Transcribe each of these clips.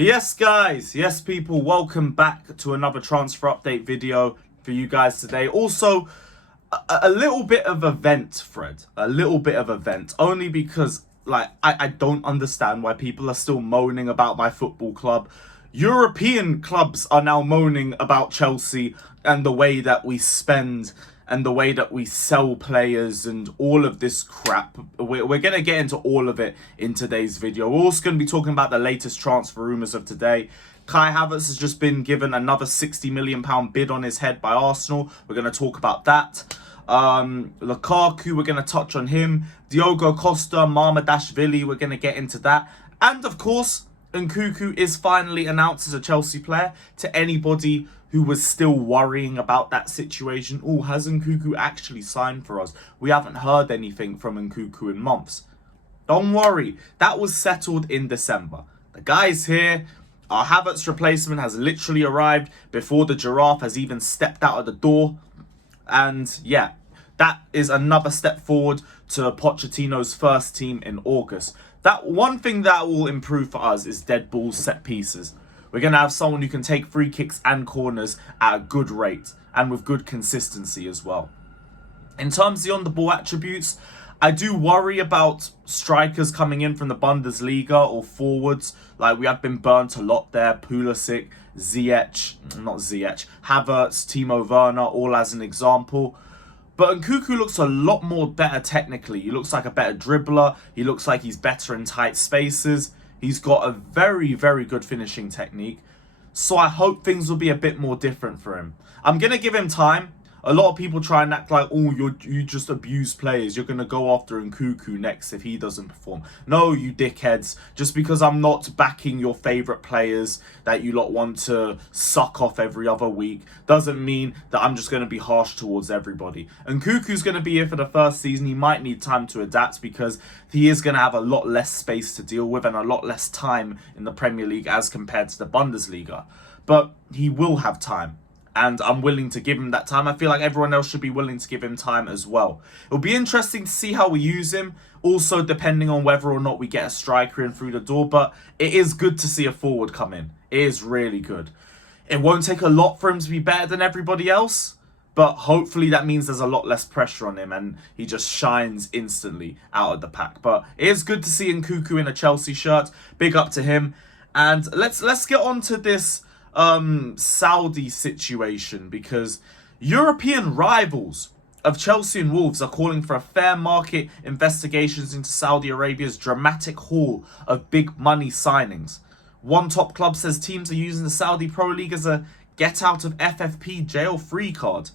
Yes guys, yes people, welcome back to another transfer update video for you guys today. Also, a little bit of a vent, Fred. A little bit of a vent. Only because, I don't understand why people are still moaning about my football club. European clubs are now moaning about Chelsea and the way that we spend and the way that we sell players and all of this crap. We're going to get into all of it in today's video. We're also going to be talking about the latest transfer rumours of today. Kai Havertz has just been given another £60 million bid on his head by Arsenal. We're going to talk about that. Lukaku, we're going to touch on him. Diogo Costa, Marmadashvili, we're going to get into that. And of course, Nkunku is finally announced as a Chelsea player. To anybody who was still worrying about that situation, oh, has Nkunku actually signed for us? We haven't heard anything from Nkunku in months. Don't worry, that was settled in December. The guy's here. Our Havertz replacement has literally arrived before the giraffe has even stepped out of the door. And yeah, that is another step forward to Pochettino's first team in August. That one thing that will improve for us is dead balls, set pieces. We're going to have someone who can take free kicks and corners at a good rate and with good consistency as well. In terms of the on-the-ball attributes, I do worry about strikers coming in from the Bundesliga or forwards. Like, we have been burnt a lot there. Pulisic, Havertz, Timo Werner, all as an example. But Nkunku looks a lot more better technically. He looks like a better dribbler. He looks like he's better in tight spaces. He's got a very, very good finishing technique. So I hope things will be a bit more different for him. I'm going to give him time. A lot of people try and act like, oh, you just abuse players. You're going to go after Nkunku next if he doesn't perform. No, you dickheads. Just because I'm not backing your favourite players that you lot want to suck off every other week doesn't mean that I'm just going to be harsh towards everybody. Nkunku's going to be here for the first season. He might need time to adapt because he is going to have a lot less space to deal with and a lot less time in the Premier League as compared to the Bundesliga. But he will have time. And I'm willing to give him that time. I feel like everyone else should be willing to give him time as well. It'll be interesting to see how we use him. Also, depending on whether or not we get a striker in through the door. But it is good to see a forward come in. It is really good. It won't take a lot for him to be better than everybody else. But hopefully that means there's a lot less pressure on him. And he just shines instantly out of the pack. But it is good to see Nkunku in a Chelsea shirt. Big up to him. And let's get on to this Saudi situation, because European rivals of Chelsea and Wolves are calling for a fair market investigations into Saudi Arabia's dramatic haul of big money signings. One top club says teams are using the Saudi Pro League as a get out of FFP jail free card.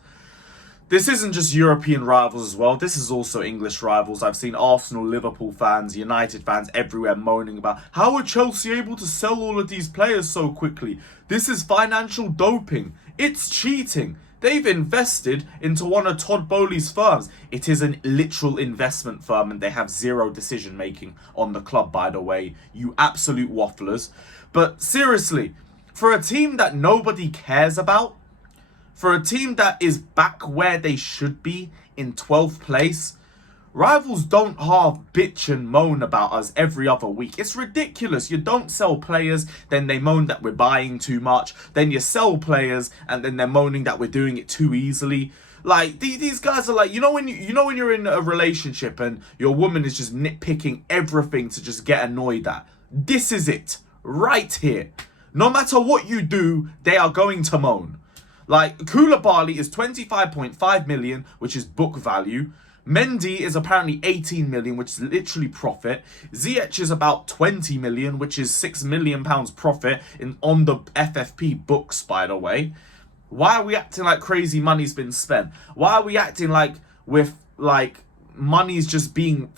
This isn't just European rivals as well. This is also English rivals. I've seen Arsenal, Liverpool fans, United fans everywhere moaning about how are Chelsea able to sell all of these players so quickly? This is financial doping. It's cheating. They've invested into one of Todd Bowley's firms. It is a literal investment firm and they have zero decision making on the club, by the way. You absolute wafflers. But seriously, for a team that nobody cares about, for a team that is back where they should be in 12th place, rivals don't half bitch and moan about us every other week. It's ridiculous. You don't sell players, then they moan that we're buying too much. Then you sell players, and then they're moaning that we're doing it too easily. Like, these guys are like, you know when you're in a relationship and your woman is just nitpicking everything to just get annoyed at. This is it. Right here. No matter what you do, they are going to moan. Like, Koulibaly is 25.5 million, which is book value. Mendy is apparently 18 million, which is literally profit. Ziyech is about 20 million, which is £6 million profit on the FFP books, by the way. Why are we acting like crazy money's been spent? Why are we acting like money's just being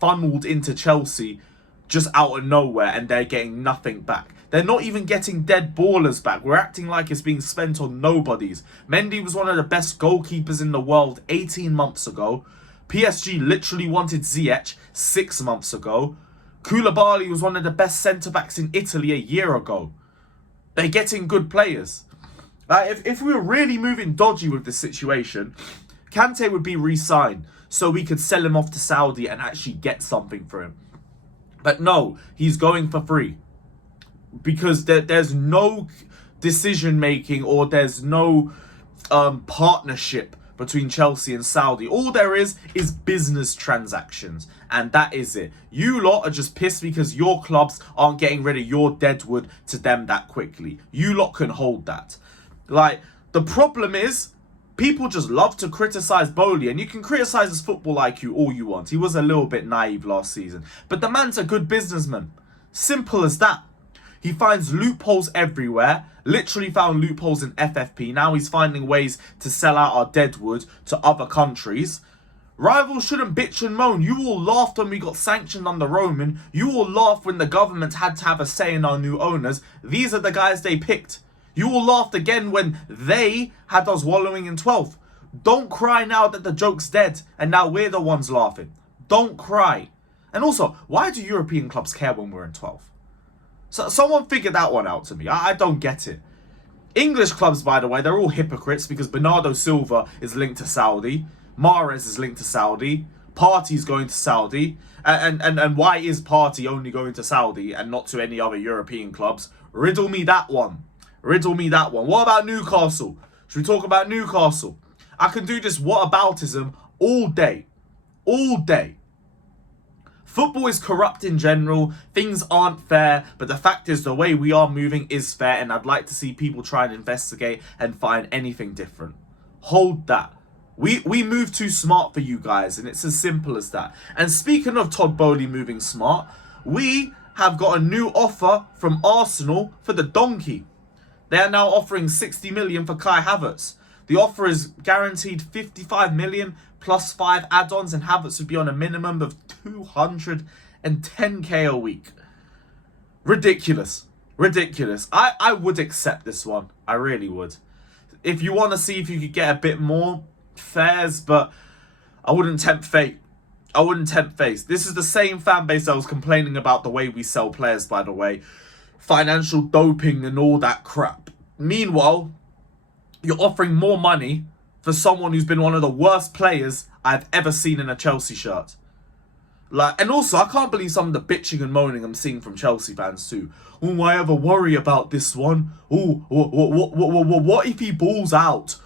funneled into Chelsea just out of nowhere and they're getting nothing back? They're not even getting dead ballers back. We're acting like it's being spent on nobodies. Mendy was one of the best goalkeepers in the world 18 months ago. PSG literally wanted Ziyech 6 months ago. Koulibaly was one of the best centre-backs in Italy a year ago. They're getting good players. If we were really moving dodgy with this situation, Kante would be re-signed so we could sell him off to Saudi and actually get something for him. But no, he's going for free. because there's no decision making or there's no partnership between Chelsea and Saudi. All there is business transactions, and that is it. You lot are just pissed because your clubs aren't getting rid of your deadwood to them that quickly. You lot can hold that. Like, the problem is, people just love to criticise Bowley, and you can criticise his football IQ all you want. He was a little bit naive last season, but the man's a good businessman. Simple as that. He finds loopholes everywhere. Literally found loopholes in FFP. Now he's finding ways to sell out our deadwood to other countries. Rivals shouldn't bitch and moan. You all laughed when we got sanctioned under Roman. You all laughed when the government had to have a say in our new owners. These are the guys they picked. You all laughed again when they had us wallowing in 12th. Don't cry now that the joke's dead and now we're the ones laughing. Don't cry. And also, why do European clubs care when we're in 12th? So someone figured that one out to me. I don't get it. English clubs, by the way, they're all hypocrites because Bernardo Silva is linked to Saudi. Mahrez is linked to Saudi. Partey's going to Saudi. And why is Partey only going to Saudi and not to any other European clubs? Riddle me that one. Riddle me that one. What about Newcastle? Should we talk about Newcastle? I can do this whataboutism all day. All day. Football is corrupt in general. Things aren't fair. But the fact is, the way we are moving is fair. And I'd like to see people try and investigate and find anything different. Hold that. We move too smart for you guys. And it's as simple as that. And speaking of Todd Bowley moving smart, we have got a new offer from Arsenal for the donkey. They are now offering 60 million for Kai Havertz. The offer is guaranteed 55 million plus 5 add-ons, and Havertz would be on a minimum of 210k a week. Ridiculous. Ridiculous. I would accept this one. I really would. If you want to see if you could get a bit more, fairs, but I wouldn't tempt fate. I wouldn't tempt fate. This is the same fan base that was complaining about the way we sell players, by the way. Financial doping and all that crap. Meanwhile, you're offering more money for someone who's been one of the worst players I've ever seen in a Chelsea shirt. Like, and also, I can't believe some of the bitching and moaning I'm seeing from Chelsea fans too. Oh, I ever worry about this one? Oh, what if he balls out?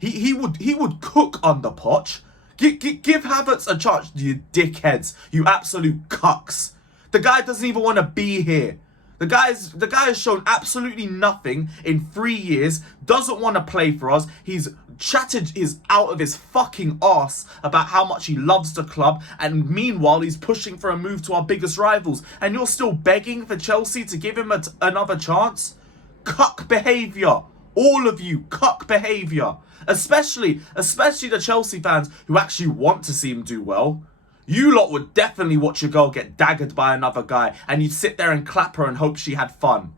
He would cook under Poch. Give Havertz a chance, you dickheads, you absolute cucks. The guy doesn't even want to be here. The guy has shown absolutely nothing in 3 years, doesn't want to play for us. He's chatted out of his fucking arse about how much he loves the club, and meanwhile he's pushing for a move to our biggest rivals. And you're still begging for Chelsea to give him another chance? Cuck behaviour. All of you, cuck behaviour. Especially the Chelsea fans who actually want to see him do well. You lot would definitely watch your girl get daggered by another guy and you'd sit there and clap her and hope she had fun.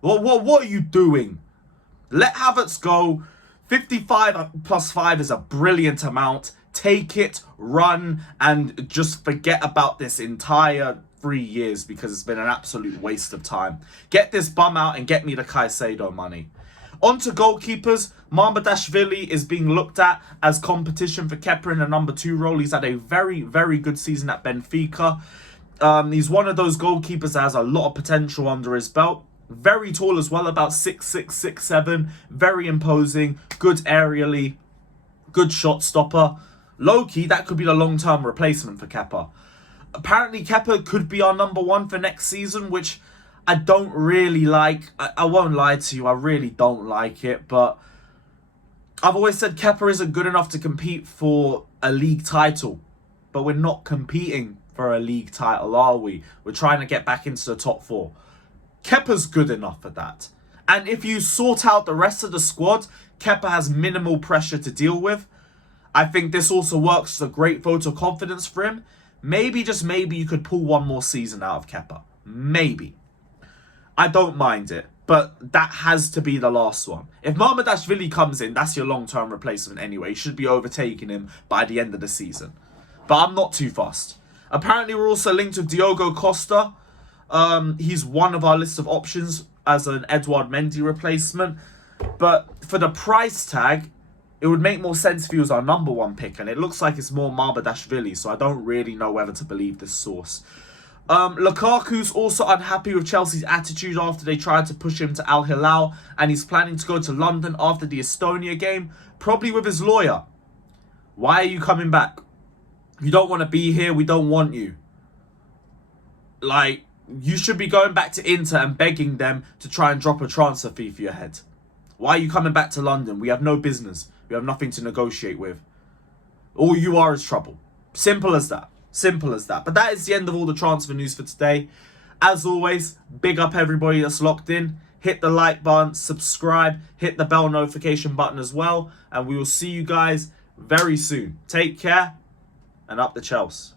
What are you doing? Let Havertz go. 55 plus 5 is a brilliant amount. Take it, run, and just forget about this entire 3 years because it's been an absolute waste of time. Get this bum out and get me the Caicedo money. On to goalkeepers. Mamardashvili is being looked at as competition for Kepa in a number 2 role. He's had a very, very good season at Benfica. He's one of those goalkeepers that has a lot of potential under his belt. Very tall as well, about 6'6", 6'7". Very imposing. Good aerially. Good shot stopper. Low-key, that could be the long-term replacement for Kepa. Apparently, Kepa could be our number 1 for next season, which I don't really like. I won't lie to you, I really don't like it, but I've always said Kepa isn't good enough to compete for a league title. But we're not competing for a league title, are we? We're trying to get back into the top 4. Kepa's good enough for that. And if you sort out the rest of the squad, Kepa has minimal pressure to deal with. I think this also works as a great vote of confidence for him. Maybe, just maybe, you could pull one more season out of Kepa. Maybe. I don't mind it, but that has to be the last one. If Mamardashvili comes in, that's your long-term replacement anyway. You should be overtaking him by the end of the season. But I'm not too fussed. Apparently, we're also linked with Diogo Costa. He's one of our list of options as an Edouard Mendy replacement. But for the price tag, it would make more sense if he was our number 1 pick. And it looks like it's more Mamardashvili, so I don't really know whether to believe this source. Lukaku's also unhappy with Chelsea's attitude after they tried to push him to Al Hilal, and he's planning to go to London after the Estonia game, probably with his lawyer. Why are you coming back? You don't want to be here. We don't want you. Like, you should be going back to Inter and begging them to try and drop a transfer fee for your head. Why are you coming back to London? We have no business. We have nothing to negotiate with. All you are is trouble. Simple as that. Simple as that. But that is the end of all the transfer news for today. As always, big up everybody that's locked in. Hit the like button, subscribe, hit the bell notification button as well. And we will see you guys very soon. Take care and up the Chelsea.